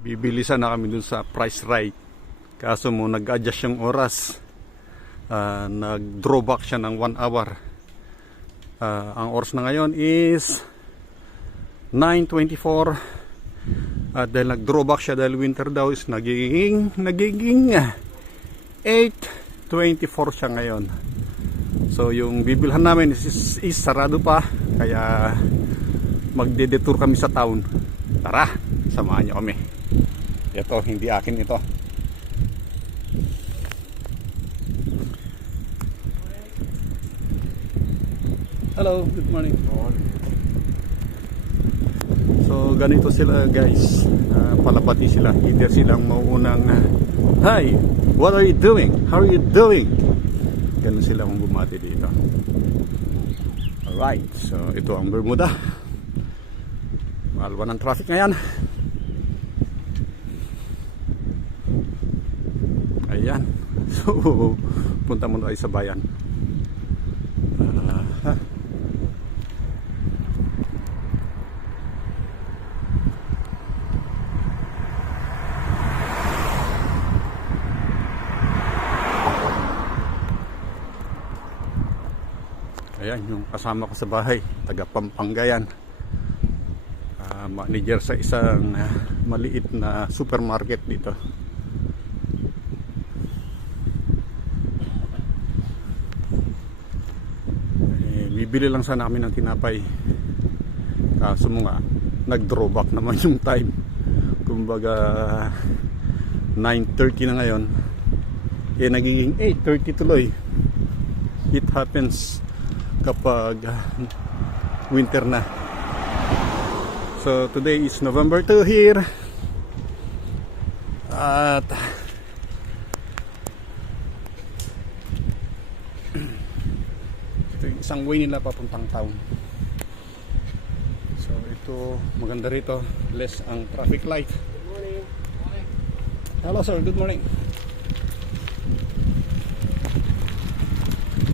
Bibili sana kami dun sa price right. Kaso mo nag-adjust yung oras. Nag-drawback siya ng 1 hour. Ang oras na ngayon is 9:24. Dahil nag-drawback siya dahil winter daw is nagiging 8:24 siya ngayon. So yung bibilhan namin is sarado pa. Kaya magde-detour kami sa town. Tara, samahan niyo kami. Ito, hindi akin ito. Hello, good morning. So ganito sila guys, palapati sila. Either silang mauunang hi, what are you doing? How are you doing? Ganun sila kung bumati dito. Alright, so ito ang Bermuda. Malwa ng traffic ngayon. Ayan. So punta muna tayo sa bayan. Ayan yung kasama ko sa bahay, taga Pampanga yan. Manager sa isang maliit na supermarket dito. Bibili lang sana kami ng tinapay. Kaso nga nag-drawback naman yung time. Kumbaga 9:30 na ngayon. Nagiging 8:30 tuloy. It happens kapag winter na. So today is November 2 here. At ito yung isang way nila papuntang town. So ito maganda rito, less ang traffic light. Good morning. Hello sir, good morning.